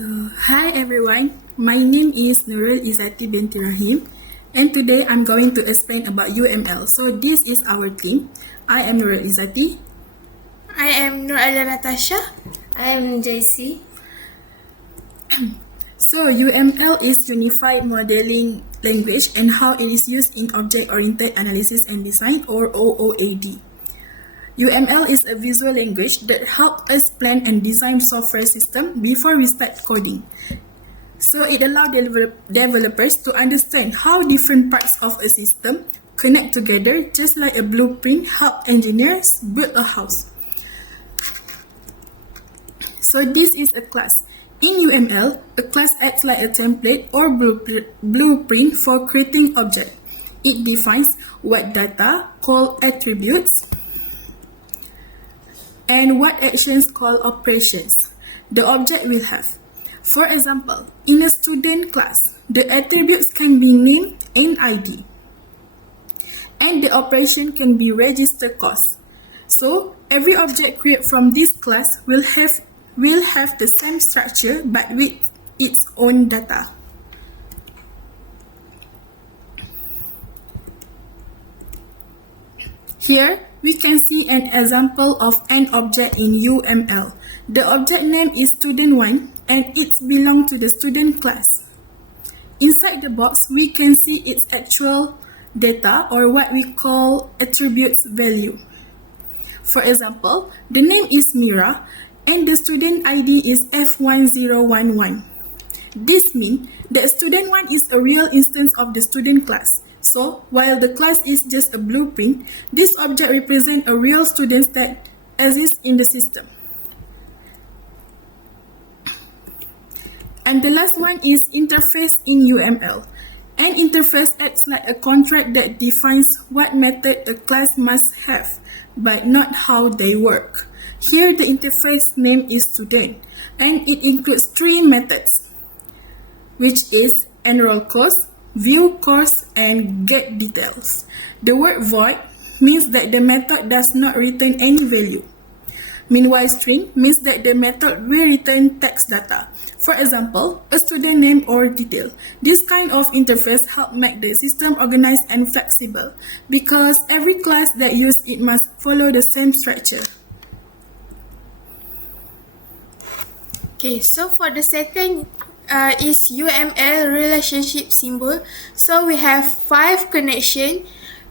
Hi everyone, my name is Nurul Izzati binti Rahim, and today I'm going to explain about UML. So this is our team. I am Nurul Izzati. I am Nur Alia Natasha. I am JC. So UML is Unified Modeling Language and how it is used in Object-Oriented Analysis and Design, or OOAD. UML is a visual language that helps us plan and design software system before we start coding. So it allows developers to understand how different parts of a system connect together, just like a blueprint helps engineers build a house. So this is a class. In UML, a class acts like a template or blueprint for creating objects. It defines what data, called attributes, and what actions called operations the object will have. For example, in a student class, the attributes can be name and ID, and the operation can be register cost. So every object created from this class will have the same structure but with its own data. Here, we can see an example of an object in UML. The object name is student1 and it belongs to the student class. Inside the box, we can see its actual data, or what we call attributes value. For example, the name is Mira and the student ID is F1011. This means that student1 is a real instance of the student class. So, while the class is just a blueprint, this object represents a real student that exists in the system. And the last one is interface in UML. An interface acts like a contract that defines what method a class must have, but not how they work. Here, the interface name is student, and it includes three methods, which is enroll course, view course, and get details. The word void means that the method does not return any value. Meanwhile, string means that the method will return text data. For example, a student name or detail. This kind of interface helps make the system organized and flexible because every class that uses it must follow the same structure. Okay, so for the second is UML relationship symbol. So we have 5 connections.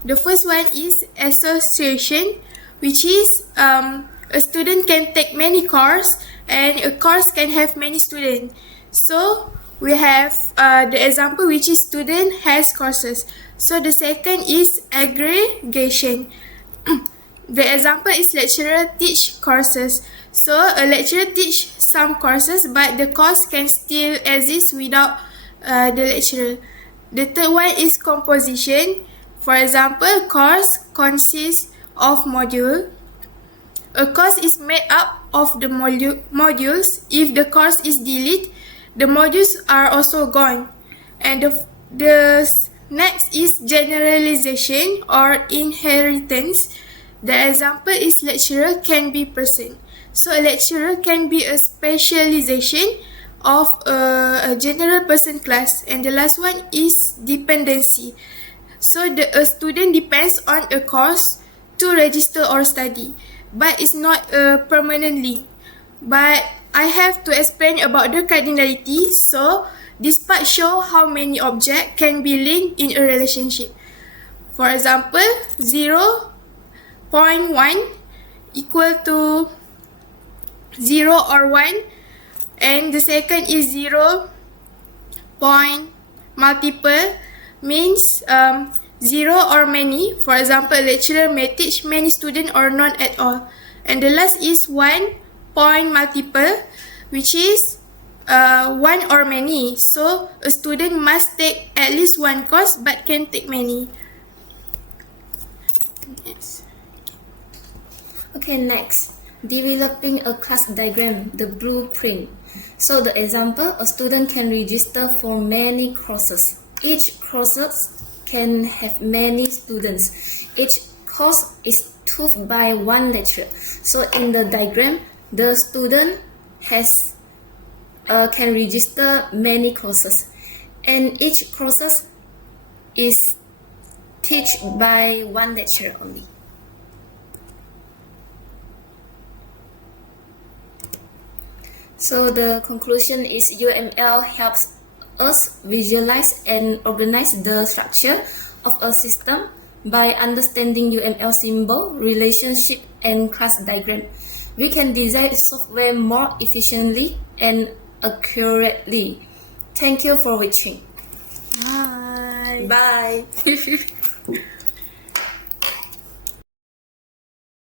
The first one is association, which is a student can take many courses and a course can have many students. So we have the example, which is student has courses. So the second is aggregation. The example is lecturer teach courses. So a lecturer teach some courses, but the course can still exist without the lecturer. The third one is composition. For example, course consists of module. A course is made up of the modules. If the course is deleted, the modules are also gone. And the next is generalization or inheritance. The example is lecturer can be person. So a lecturer can be a specialization of a general person class. And the last one is dependency. So a student depends on a course to register or study, but it's not permanently. But I have to explain about the cardinality. So this part shows how many objects can be linked in a relationship. For example, 0.1 equal to 0 or 1, and the second is 0 point multiple means 0 or many. For example, a lecturer may teach many students or none at all. And the last is 1 point multiple, which is 1 or many. So a student must take at least one course but can take many. Yes. Okay, next. Developing a class diagram, the blueprint. So the example, a student can register for many courses. Each course can have many students. Each course is taught by one lecturer. So in the diagram, the student has can register many courses, and each courses is taught by one lecturer only. So the conclusion is UML helps us visualize and organize the structure of a system by understanding UML symbol, relationship, and class diagram. We can design software more efficiently and accurately. Thank you for watching. Bye. Bye.